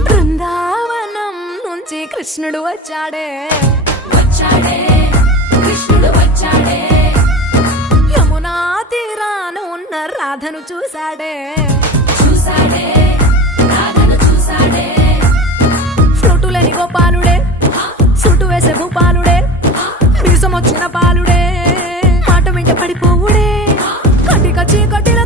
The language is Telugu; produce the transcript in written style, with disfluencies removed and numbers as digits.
బృందావనం నుంచి కృష్ణుడు వచ్చాడే కృష్ణుడు వచ్చాడే యమునా తీరాన ఉన్న రాధను చూశాడే రాధను చూసాడే ఫ్లూటులేని గోపాలుడే సుటు వేసే భూపాలుడే మీసం వచ్చిన పాలుడే మాట వెంట పడిపోవుడే కటిక చీకటిల